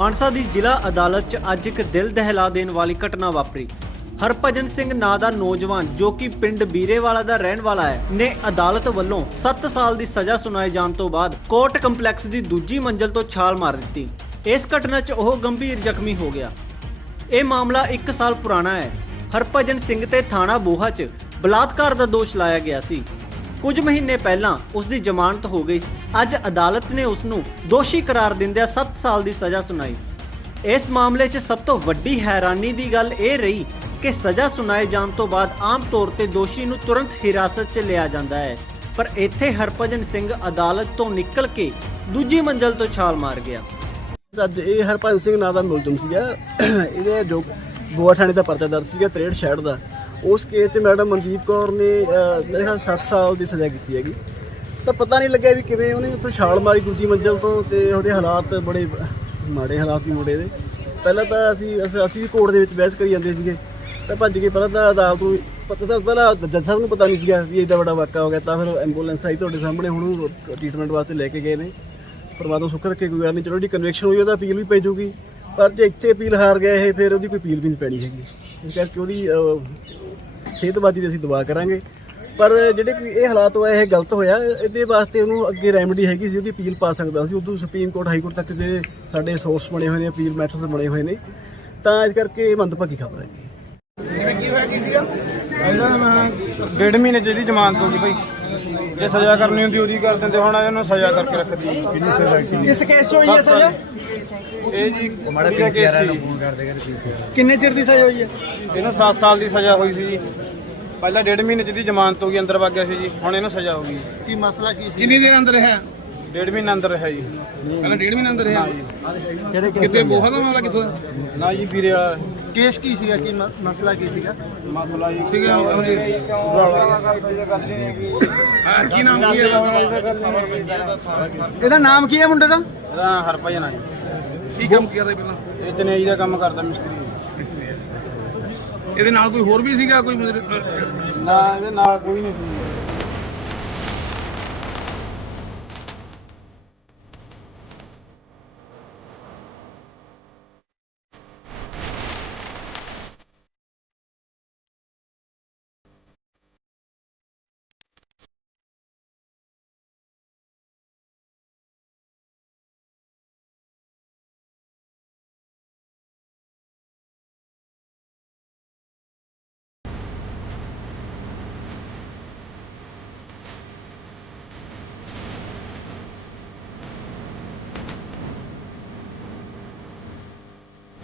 ਮਾਨਸਾ ਦੀ ਜ਼ਿਲ੍ਹਾ ਅਦਾਲਤ 'ਚ ਅੱਜ ਇੱਕ ਦਿਲ ਦਹਿਲਾ ਦੇਣ ਵਾਲੀ ਘਟਨਾ ਵਾਪਰੀ। ਹਰਭਜਨ ਸਿੰਘ ਨਾਂ ਦਾ ਨੌਜਵਾਨ ਜੋ ਕਿ ਪਿੰਡ ਬੀਰੇਵਾਲਾ ਦਾ ਰਹਿਣ ਵਾਲਾ ਹੈ, ਨੇ ਅਦਾਲਤ ਵੱਲੋਂ 7 ਸਾਲ ਦੀ ਸਜ਼ਾ ਸੁਣਾਏ ਜਾਣ ਤੋਂ ਬਾਅਦ ਕੋਰਟ ਕੰਪਲੈਕਸ ਦੀ ਦੂਜੀ ਮੰਜ਼ਲ ਤੋਂ ਛਾਲ ਮਾਰ ਦਿੱਤੀ। ਇਸ ਘਟਨਾ 'ਚ ਉਹ ਗੰਭੀਰ ਜ਼ਖਮੀ ਹੋ ਗਿਆ। ਇਹ ਮਾਮਲਾ 1 ਸਾਲ ਪੁਰਾਣਾ ਹੈ। ਹਰਭਜਨ ਸਿੰਘ ਤੇ ਥਾਣਾ ਬੋਹਾ 'ਚ ਬਲਾਤਕਾਰ ਦਾ ਦੋਸ਼ ਲਾਇਆ ਗਿਆ ਸੀ। ਕੁਝ ਮਹੀਨੇ ਪਹਿਲਾਂ ਉਸ ਦੀ ਜ਼ਮਾਨਤ ਹੋ ਗਈ ਸੀ। ਅੱਜ ਅਦਾਲਤ ਨੇ ਉਸ ਨੂੰ ਦੋਸ਼ੀ ਕਰਾਰ ਦਿੰਦਿਆਂ 7 ਸਾਲ ਦੀ ਸਜ਼ਾ ਸੁਣਾਈ। ਇਸ ਮਾਮਲੇ 'ਚ ਸਭ ਤੋਂ ਵੱਡੀ ਹੈਰਾਨੀ ਦੀ ਗੱਲ ਇਹ ਰਹੀ ਕਿ ਸਜ਼ਾ ਸੁਣਾਏ ਜਾਣ ਤੋਂ ਬਾਅਦ ਆਮ ਤੌਰ ਤੇ ਦੋਸ਼ੀ ਨੂੰ ਤੁਰੰਤ ਹਿਰਾਸਤ 'ਚ ਲਿਆ ਜਾਂਦਾ ਹੈ। ਪਰ ਇੱਥੇ ਹਰਭਜਨ ਸਿੰਘ ਅਦਾਲਤ ਤੋਂ ਨਿਕਲ ਕੇ ਦੂਜੀ ਮੰਜ਼ਲ ਤੋਂ ਛਾਲ ਮਾਰ ਗਿਆ। ਅੱਜ ਇਹ ਹਰਪਾਲ ਸਿੰਘ ਨਾਂ ਦਾ ਮੁਲਜ਼ਮ ਸੀਗਾ। ਇਹਦੇ ਜੋ ਗੋਆ ਥਾਣੇ ਦਾ ਪਰਚਾ ਦਰਜ ਸੀਗਾ 63 ਸ਼ਹਿਰ ਦਾ। ਉਸ ਕੇਸ 'ਚ ਮੈਡਮ ਮਨਜੀਤ ਕੌਰ ਨੇ ਅਹ, ਮੇਰੇ ਖਿਆਲ 60 ਸਾਲ ਦੀ ਸਜ਼ਾ ਕੀਤੀ ਹੈਗੀ। ਤਾਂ ਪਤਾ ਨਹੀਂ ਲੱਗਿਆ ਵੀ ਕਿਵੇਂ ਉਹਨੇ ਉੱਥੋਂ ਛਾਲ ਮਾਰੀ ਦੂਜੀ ਮੰਜ਼ਲ ਤੋਂ ਤੇ ਉਹਦੇ ਹਾਲਾਤ ਬੜੇ ਮਾੜੇ ਹਾਲਾਤ ਸੀ ਮੁੰਡੇ ਦੇ। ਪਹਿਲਾਂ ਤਾਂ ਅਸੀਂ ਅਸੀਂ ਅਸੀਂ ਵੀ ਕੋਰਟ ਦੇ ਵਿੱਚ ਬਹਿਸ ਕਰੀ ਜਾਂਦੇ ਸੀਗੇ। ਤਾਂ ਭੱਜ ਕੇ ਪਹਿਲਾਂ ਤਾਂ ਅਦਾਲਤ ਨੂੰ ਪਤਾ ਤਾਂ ਪਹਿਲਾਂ ਜੱਜ ਸਾਹਿਬ ਨੂੰ ਪਤਾ ਨਹੀਂ ਸੀਗਾ ਵੀ ਐਡਾ ਵੱਡਾ ਵਾਕਾ ਹੋ ਗਿਆ ਤਾਂ ਫਿਰ ਐਂਬੂਲੈਂਸ ਆਈ ਤੁਹਾਡੇ ਸਾਹਮਣੇ ਹੁਣ ਉਹਨੂੰ ਟ੍ਰੀਟਮੈਂਟ ਵਾਸਤੇ ਲੈ ਕੇ ਗਏ ਨੇ। ਪਰਮਾਤਮਾ ਸੁੱਖ ਰੱਖੇ ਕੋਈ ਗੱਲ ਨਹੀਂ ਚਲੋ ਜਿਹੜੀ ਕਨਵੈਕਸ਼ਨ ਹੋਈ ਉਹਦਾ ਅਪੀਲ ਵੀ ਪੈ ਜਾਊਗੀ। ਪਰ ਜੇ ਇੱਥੇ ਅਪੀਲ ਹਾਰ ਗਏ ਇਹ ਫਿਰ ਉਹਦੀ ਕੋਈ ਅਪੀਲ ਵੀ ਨਹੀਂ ਪੈਣੀ ਹੈਗੀ। ਇਸ ਕਰਕੇ ਉਹਦੀ ਸਿਹਤਬਾਜ਼ੀ ਦੀ ਅਸੀਂ ਦੁਆ ਕਰਾਂਗੇ। ਪਰ ਜਿਹੜੇ ਕੋਈ ਇਹ ਹਾਲਾਤ ਹੋਇਆ, ਇਹ ਗਲਤ ਹੋਇਆ, ਇਹਦੇ ਵਾਸਤੇ ਉਹਨੂੰ ਅੱਗੇ ਰੈਮਡੀ ਹੈਗੀ ਸੀ, ਉਹਦੀ ਅਪੀਲ ਪਾ ਸਕਦਾ ਸੀ। ਉਦੋਂ ਸੁਪਰੀਮ ਕੋਰਟ ਹਾਈ ਕੋਰਟ ਤੱਕ ਜਿਹੜੇ ਸਾਡੇ ਸੋਰਸ ਬਣੇ ਹੋਏ ਨੇ ਅਪੀਲ ਮੈਟਰਸ ਬਣੇ ਹੋਏ ਨੇ, ਤਾਂ ਇਸ ਕਰਕੇ ਇਹ ਮੰਦਭਾਗੀ ਖਬਰ ਹੈ ਜੀ ਇਹਦਾ ਮੈਂ ਡੇਢ ਮਹੀਨੇ ਚ ਜ਼ਮਾਨਤ ਹੋ ਗਈ ਭਾਈ। ਜੇ ਸਜ਼ਾ ਕਰਨੀ ਹੁੰਦੀ ਉਹਦੀ ਕਰ ਦਿੰਦੇ। ਹੁਣ ਇਹਨੂੰ ਸਜ਼ਾ ਕਰਕੇ ਰੱਖਦੀ ਕਿੰਨੀ ਸਜ਼ਾ ਕਿਸ ਕੇਸ 'ਚ ਹੋਈ ਹੈ ਸਜ਼ਾ? ਇਹ ਜੀ ਮਾੜਾ ਕੇਸ ਸੀ। ਕਿੰਨੇ ਚਿਰ ਦੀ ਸਜ਼ਾ ਹੋਈ ਹੈ? ਇਹਨੂੰ 7 ਸਾਲ ਦੀ ਸਜ਼ਾ ਹੋਈ ਸੀ ਜੀ। ਪਹਿਲਾਂ ਡੇਢ ਮਹੀਨੇ ਚ ਇਹਦੀ ਜ਼ਮਾਨਤ ਹੋ ਗਈ ਅੰਦਰ ਵਗ ਗਿਆ ਸੀ ਜੀ। ਹੁਣ ਇਹਨੂੰ ਸਜ਼ਾ ਹੋ ਗਈ। ਕੀ ਮਸਲਾ ਕੀ ਸੀ? ਕਿੰਨੀ ਦੇਰ ਅੰਦਰ ਰਿਹਾ? ਡੇਢ ਮਹੀਨਾ ਅੰਦਰ ਰਿਹਾ ਜੀ। ਪਹਿਲਾਂ ਡੇਢ ਮਹੀਨਾ ਅੰਦਰ ਰਿਹਾ? ਕਿਹੜੇ ਕਿਤੇ ਬੋਹਾ ਦਾ ਮਾਮਲਾ ਕਿੱਥੋਂ ਦਾ? ਨਾ ਜੀ ਵੀਰੇ ਵਾਲਾ। ਕੇਸ ਕੀ ਸੀਗਾ? ਕੀ ਮ- ਮਸਲਾ ਕੀ ਸੀਗਾ? ਮਸਲਾ ਜੀ ਸੀਗਾ ਹਾਂ ਕੀ ਨਾਮ ਕੀ ਹੈ? ਇਹਦਾ ਨਾਮ ਕੀ ਹੈ ਮੁੰਡੇ ਦਾ? ਇਹਦਾ ਹਰਭਜਨ ਆ ਜੀ। ਕੀ ਕੰਮ ਕਰਦਾ ਪਹਿਲਾਂ? ਇਹ ਚਨੇਈ ਦਾ ਕੰਮ ਕਰਦਾ ਮਿਸਤਰੀ। ਇਹਦੇ ਨਾਲ ਕੋਈ ਹੋਰ ਵੀ ਸੀਗਾ? ਕੋਈ ਮਤਲਬ ਨਾ ਇਹਦੇ ਨਾਲ ਕੋਈ ਨਹੀਂ ਸੀ।